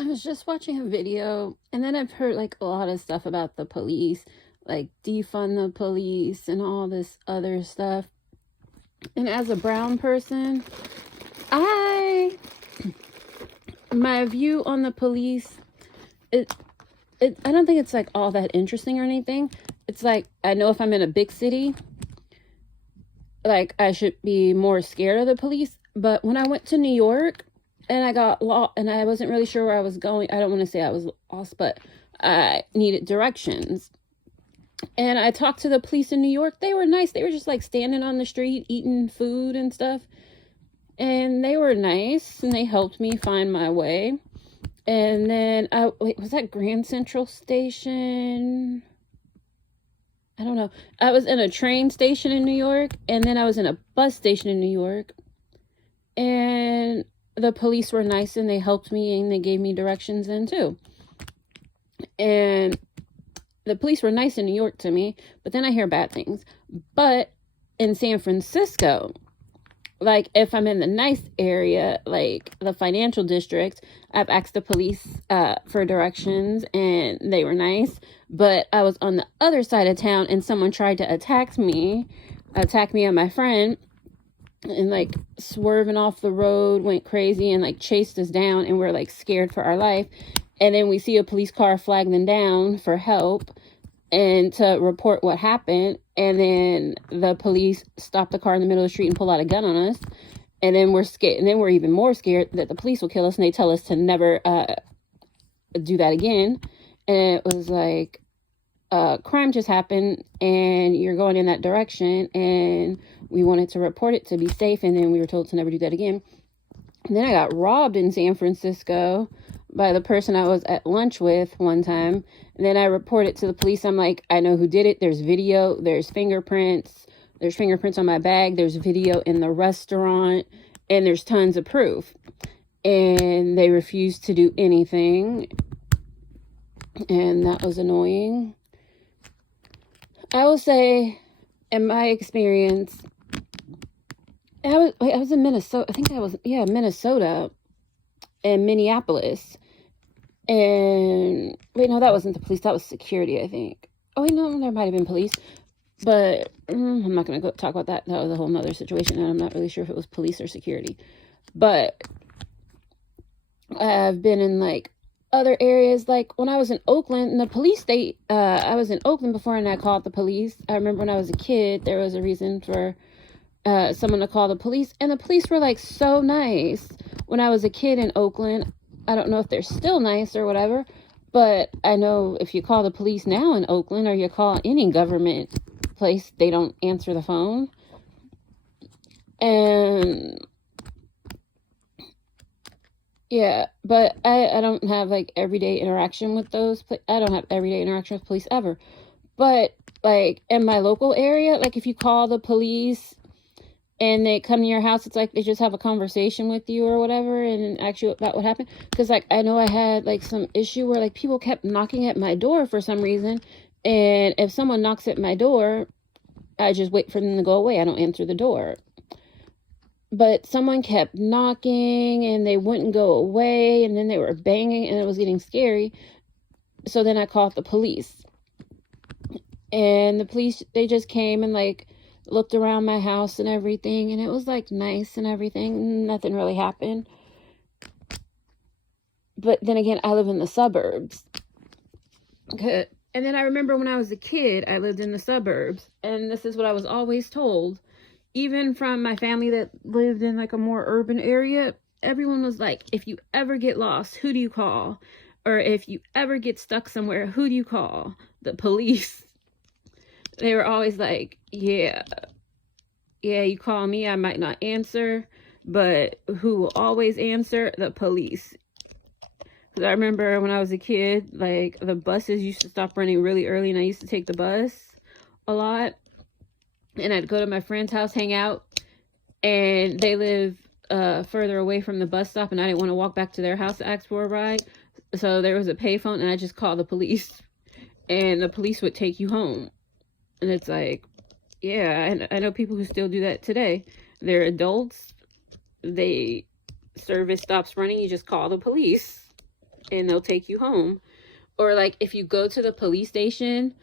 I was just watching a video, and then I've heard like a lot of stuff about the police, like defund the police and all this other stuff. And as a brown person, I my view on the police, it I don't think it's like all that interesting or anything. It's like I know if I'm in a big city, like I should be more scared of the police. But when I went to New York and I got lost and I wasn't really sure where I was going, I don't want to say I was lost, but I needed directions. And I talked to the police in New York. They were nice. They were just like standing on the street eating food and stuff. And they were nice and they helped me find my way. And then was that Grand Central Station? I don't know. I was in a train station in New York, and then I was in a bus station in New York. And the police were nice and they helped me and they gave me directions then too. And the police were nice in New York to me, but then I hear bad things. But in San Francisco, like if I'm in the nice area, like the financial district, I've asked the police for directions and they were nice. But I was on the other side of town and someone tried to attack me and my friend, and like swerving off the road, went crazy and like chased us down, and we're like scared for our life. And then we see a police car flag them down for help and to report what happened. And then the police stop the car in the middle of the street and pull out a gun on us. And then we're scared. And then we're even more scared that the police will kill us. And they tell us to never do that again. And it was like, crime just happened and you're going in that direction. And we wanted to report it to be safe. And then we were told to never do that again. And then I got robbed in San Francisco by the person I was at lunch with one time. And then I reported to the police. I'm like, I know who did it. There's video, there's fingerprints on my bag, there's video in the restaurant, and there's tons of proof. And they refused to do anything. And that was annoying. I will say, in my experience, I was in Minnesota. I think Minnesota and Minneapolis. And wait, no, that wasn't the police. That was security, I think. Oh, wait, no, there might have been police. But I'm not going to talk about that. That was a whole nother situation. And I'm not really sure if it was police or security. But I've been in like other areas, like when I was in Oakland, and the police I was in Oakland before and I called the police. I remember when I was a kid, there was a reason for someone to call the police, and the police were like so nice when I was a kid in Oakland. I don't know if they're still nice or whatever, but I know if you call the police now in Oakland or you call any government place, they don't answer the phone. And yeah, but I don't have like everyday interaction with those. I don't have everyday interaction with police ever. But like in my local area, like if you call the police and they come to your house, it's like they just have a conversation with you or whatever and ask you about what happened. Because like I know I had like some issue where like people kept knocking at my door for some reason. And if someone knocks at my door, I just wait for them to go away. I don't answer the door. But someone kept knocking and they wouldn't go away, and then they were banging and it was getting scary. So then I called the police. And the police, they just came and like looked around my house and everything, and it was like nice and everything. Nothing really happened. But then again, I live in the suburbs. Okay. And then I remember when I was a kid, I lived in the suburbs, and this is what I was always told. Even from my family that lived in like a more urban area, everyone was like, if you ever get lost, who do you call? Or if you ever get stuck somewhere, who do you call? The police. They were always like, yeah, you call me, I might not answer, but who will always answer? The police. Because I remember when I was a kid, like the buses used to stop running really early, and I used to take the bus a lot. And I'd go to my friend's house, hang out, and they live further away from the bus stop, and I didn't want to walk back to their house to ask for a ride. So there was a payphone, and I just called the police, and the police would take you home. And it's like, yeah, and I know people who still do that today. They're adults. Service stops running, you just call the police. and they'll take you home. Or like if you go to the police station,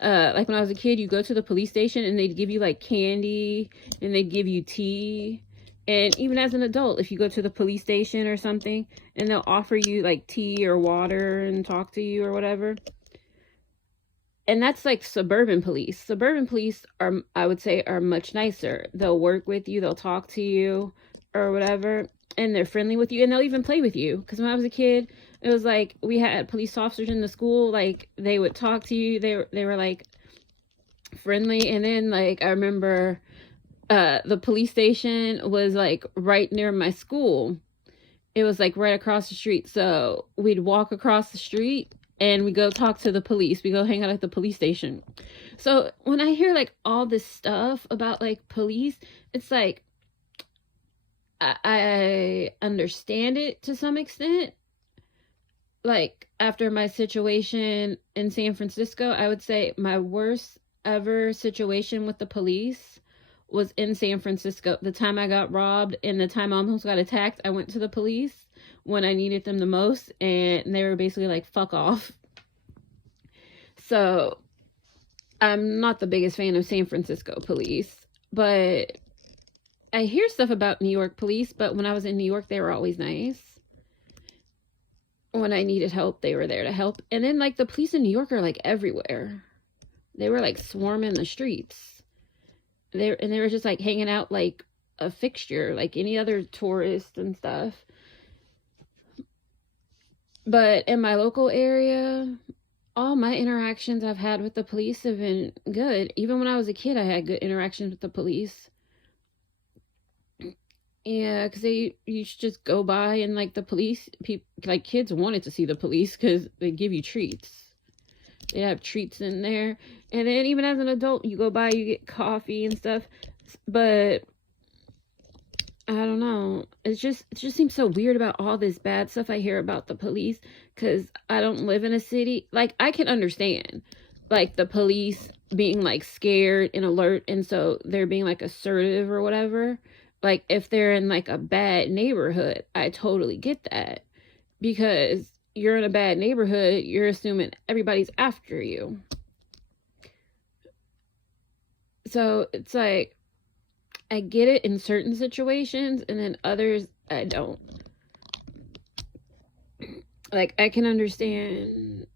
like when I was a kid, you go to the police station and they'd give you like candy and they'd give you tea. And even as an adult, if you go to the police station or something and they'll offer you like tea or water and talk to you or whatever. And that's like suburban police. Suburban police are, I would say, are much nicer. They'll work with you, they'll talk to you or whatever, and they're friendly with you, and they'll even play with you. Because when I was a kid, it was like we had police officers in the school, like they would talk to you. They were like friendly. And then like I remember the police station was like right near my school. It was like right across the street. So we'd walk across the street and we go talk to the police. We go hang out at the police station. So when I hear like all this stuff about like police, it's like I understand it to some extent. Like after my situation in San Francisco, I would say my worst ever situation with the police was in San Francisco. The time I got robbed and the time I almost got attacked, I went to the police when I needed them the most, and they were basically like, fuck off. So I'm not the biggest fan of San Francisco police, but I hear stuff about New York police, but when I was in New York, they were always nice. When I needed help, they were there to help. And then like the police in New York are like everywhere. They were like swarming the streets. They were just like hanging out like a fixture, like any other tourist and stuff. But in my local area, all my interactions I've had with the police have been good. Even when I was a kid, I had good interactions with the police. Yeah, because they you should just go by and like the police people, like kids wanted to see the police because they give you treats. They have treats in there, and then even as an adult, you go by, you get coffee and stuff. But I don't know. It just seems so weird about all this bad stuff I hear about the police because I don't live in a city. Like I can understand, like the police being like scared and alert, and so they're being like assertive or whatever. Like if they're in like a bad neighborhood, I totally get that because you're in a bad neighborhood, you're assuming everybody's after you. So it's like I get it in certain situations, and then others I don't. Like I can understand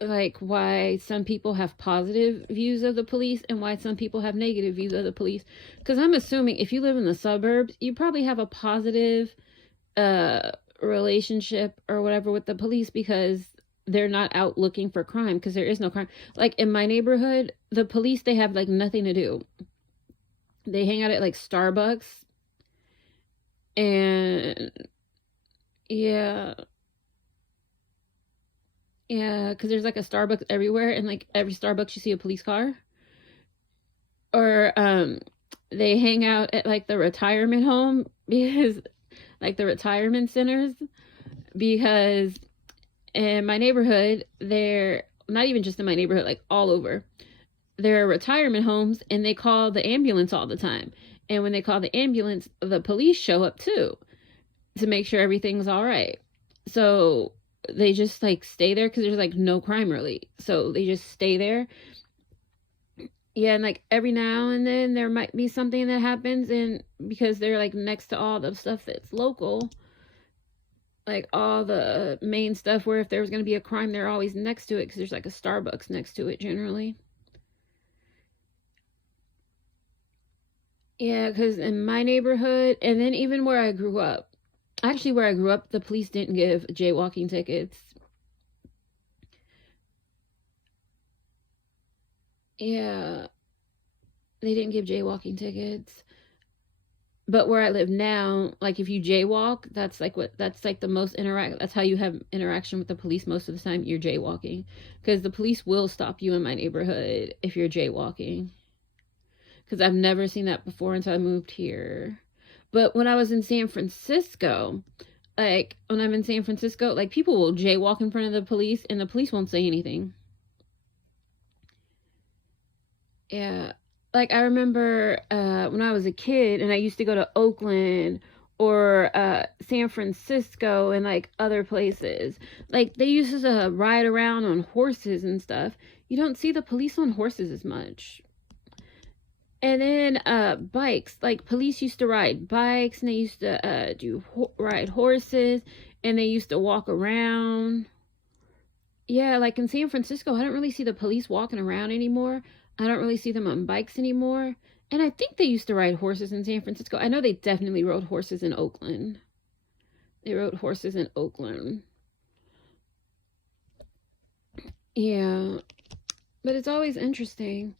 like why some people have positive views of the police and why some people have negative views of the police, because I'm assuming if you live in the suburbs, you probably have a positive relationship or whatever with the police because they're not out looking for crime, because there is no crime. Like in my neighborhood, the police, they have like nothing to do. They hang out at like Starbucks, and yeah, yeah, because there's like a Starbucks everywhere, and like every Starbucks you see a police car. Or they hang out at like the retirement home because like the retirement centers, because in my neighborhood, they're not even just in my neighborhood, like all over. There are retirement homes and they call the ambulance all the time. And when they call the ambulance, the police show up too to make sure everything's all right. So they just like stay there because there's like no crime really. So they just stay there. Yeah, and like every now and then there might be something that happens, and because they're like next to all the stuff that's local, like all the main stuff where if there was going to be a crime, they're always next to it because there's like a Starbucks next to it generally. Yeah, because in my neighborhood, and then even where I grew up, actually where I grew up, the police didn't give jaywalking tickets. Yeah, they didn't give jaywalking tickets. But where I live now, like if you jaywalk, that's like the most interact. That's how you have interaction with the police most of the time. You're jaywalking, because the police will stop you in my neighborhood if you're jaywalking. Because I've never seen that before until I moved here. But when I was in San Francisco, like when I'm in San Francisco, like people will jaywalk in front of the police, and the police won't say anything. Yeah. Like I remember when I was a kid and I used to go to Oakland or San Francisco and like other places. Like they used to ride around on horses and stuff. You don't see the police on horses as much. And then bikes, like police used to ride bikes, and they used to ride horses, and they used to walk around. Yeah, like in San Francisco, I don't really see the police walking around anymore. I don't really see them on bikes anymore. And I think they used to ride horses in San Francisco. I know they definitely rode horses in Oakland. They rode horses in Oakland. Yeah, but it's always interesting.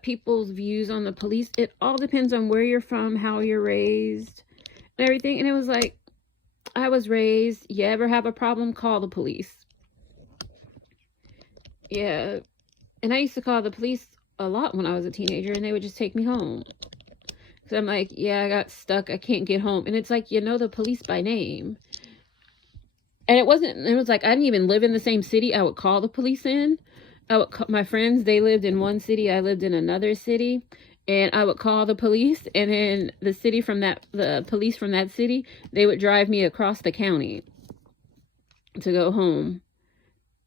People's views on the police. It all depends on where you're from, how you're raised, and everything. And it was like, I was raised, you ever have a problem, call the police. Yeah. And I used to call the police a lot when I was a teenager, and they would just take me home. Because I'm like, yeah, I got stuck, I can't get home. And it's like, you know the police by name. And it was like, I didn't even live in the same city. I would call the police in. My friends, they lived in one city, I lived in another city, and I would call the police, and then the police from that city, they would drive me across the county to go home.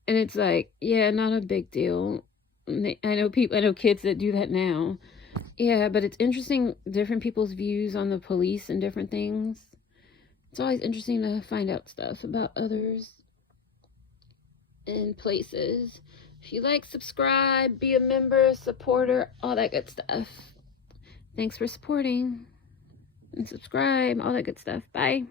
And it's like, yeah, not a big deal. I know kids that do that now. Yeah, but it's interesting, different people's views on the police and different things. It's always interesting to find out stuff about others and places. If you like, subscribe, be a member, supporter, all that good stuff. Thanks for supporting and subscribe, all that good stuff. Bye.